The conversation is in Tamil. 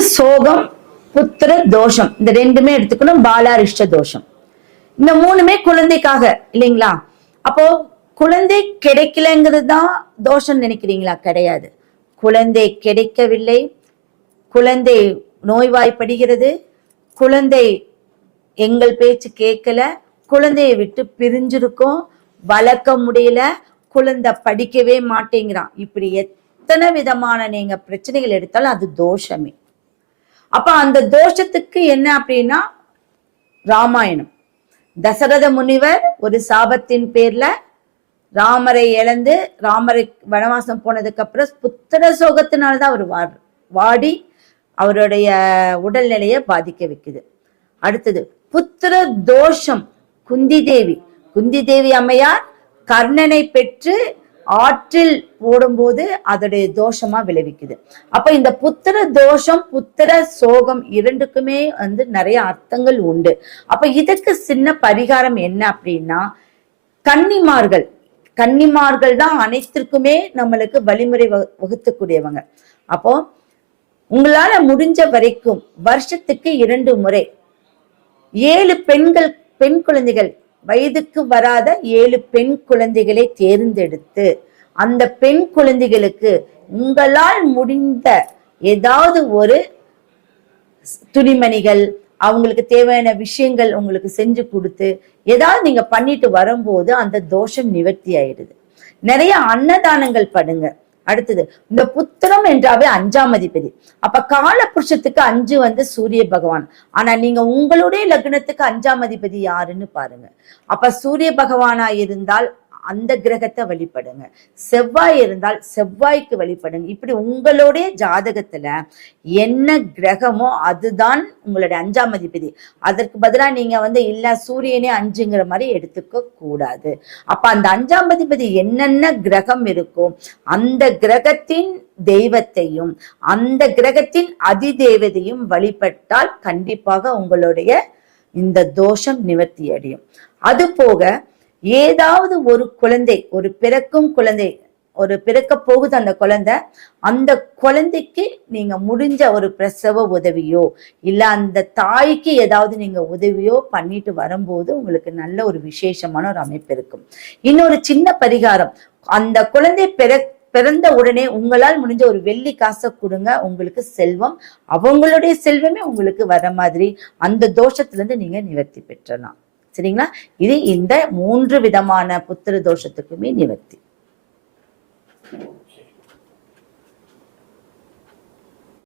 சோகம் புத்திர தோஷம். இந்த ரெண்டுமே எடுத்துக்கணும் பாலாரிஷ்ட தோஷம். இந்த மூணுமே குழந்தைக்காக இல்லைங்களா? அப்போ குழந்தை கிடைக்கலங்கிறது தான் தோஷம் நினைக்கிறீங்களா? கிடையாது. குழந்தை கிடைக்கவில்லை. குழந்தை நோய்வாய்ப்படுகிறது. குழந்தை எங்கள் பேச்சு கேட்கல. குழந்தையை விட்டு பிரிஞ்சிருக்கோம். வளர்க்க முடியல. குழந்தை படிக்கவே மாட்டேங்கிறான். இப்படி எத்தனை விதமான நீங்க பிரச்சனைகள் எடுத்தாலும் அது தோஷமே. அப்ப அந்த தோஷத்துக்கு என்ன அப்படின்னா ராமாயணம். தசரத முனிவர் ஒரு சாபத்தின் பேர்ல ராமரை இழந்து ராமரை வனவாசம் போனதுக்கு அப்புறம் புத்திர சோகத்தினால்தான் அவர் வா வாடி அவருடைய உடல்நிலையை பாதிக்க வைக்குது. அடுத்தது புத்திர தோஷம் குந்தி தேவி. குந்தி தேவி அம்மையார் கர்ணனை பெற்று ஆற்றில் போடும்போது அதோடைய தோஷமா விளைவிக்குது. அப்ப இந்த புத்திர தோஷம் புத்திர சோகம் இரண்டுக்குமே வந்து நிறைய அர்த்தங்கள் உண்டு. அப்ப இதுக்கு சின்ன பரிகாரம் என்ன அப்படின்னா கன்னிமார்கள் கன்னிமார்கள் தான் அனைத்திற்குமே நம்மளுக்கு வழிமுறை வகு- வகுத்தக்கூடியவங்க. அப்போ உங்களால முடிஞ்ச வரைக்கும் வருஷத்துக்கு இரண்டு முறை ஏழு பெண்கள் பெண் குழந்தைகள் வயதுக்கு வராத ஏழு பெண் குழந்தைகளை தேர்ந்தெடுத்து அந்த பெண் குழந்தைகளுக்கு உங்களால் முடிந்த ஏதாவது ஒரு துணிமணிகள் அவங்களுக்கு தேவையான விஷயங்கள் உங்களுக்கு செஞ்சு கொடுத்து ஏதாவது நீங்க பண்ணிட்டு வரும்போது அந்த தோஷம் நிவர்த்தி ஆயிடுது. நிறைய அன்னதானங்கள் பண்ணுங்க. அடுத்தது இந்த புத்திரம் என்றாவே அஞ்சாம் அதிபதி. அப்ப கால புருஷத்துக்கு அஞ்சு வந்து சூரிய பகவான். ஆனா நீங்க உங்களுடைய லக்னத்துக்கு அஞ்சாம் அதிபதி யாருன்னு பாருங்க. அப்ப சூரிய பகவானா இருந்தால் அந்த கிரகத்தை வழிபடுங்க. செவ்வாய் இருந்தால் செவ்வாய்க்கு வழிபடுங்க. இப்படி உங்களுடைய ஜாதகத்துல என்ன கிரகமோ அதுதான் உங்களுடைய அஞ்சாம் அதிபதி. அதற்கு பதிலா நீங்க வந்து இல்ல சூரியனே அஞ்சுங்கிற மாதிரி எடுத்துக்க கூடாது. அப்ப அந்த அஞ்சாம் அதிபதி என்னென்ன கிரகம் இருக்கோ அந்த கிரகத்தின் தெய்வத்தையும் அந்த கிரகத்தின் அதிதேவதையும் வழிபட்டால் கண்டிப்பாக உங்களுடைய இந்த தோஷம் நிவர்த்தி அடையும். அது போக ஏதாவது ஒரு குழந்தை ஒரு பிறக்கும் குழந்தை ஒரு பிறக்க போகுது அந்த குழந்தை அந்த குழந்தைக்கு நீங்க முடிஞ்ச ஒரு பிரசவ உதவியோ இல்ல அந்த தாய்க்கு ஏதாவது நீங்க உதவியோ பண்ணிட்டு வரும்போது உங்களுக்கு நல்ல ஒரு விசேஷமான ஒரு அமைப்பு இருக்கும். இன்னொரு சின்ன பரிகாரம் அந்த குழந்தை பிற பிறந்த உடனே உங்களால் முடிஞ்ச ஒரு வெள்ளி காசை கொடுங்க உங்களுக்கு செல்வம் அவங்களுடைய செல்வமே உங்களுக்கு வர மாதிரி அந்த தோஷத்துல இருந்து நீங்க நிவர்த்தி பெற்றலாம். சரிங்களா? இது இந்த மூன்று விதமான புத்திர தோஷத்துக்குமே நிவர்த்தி.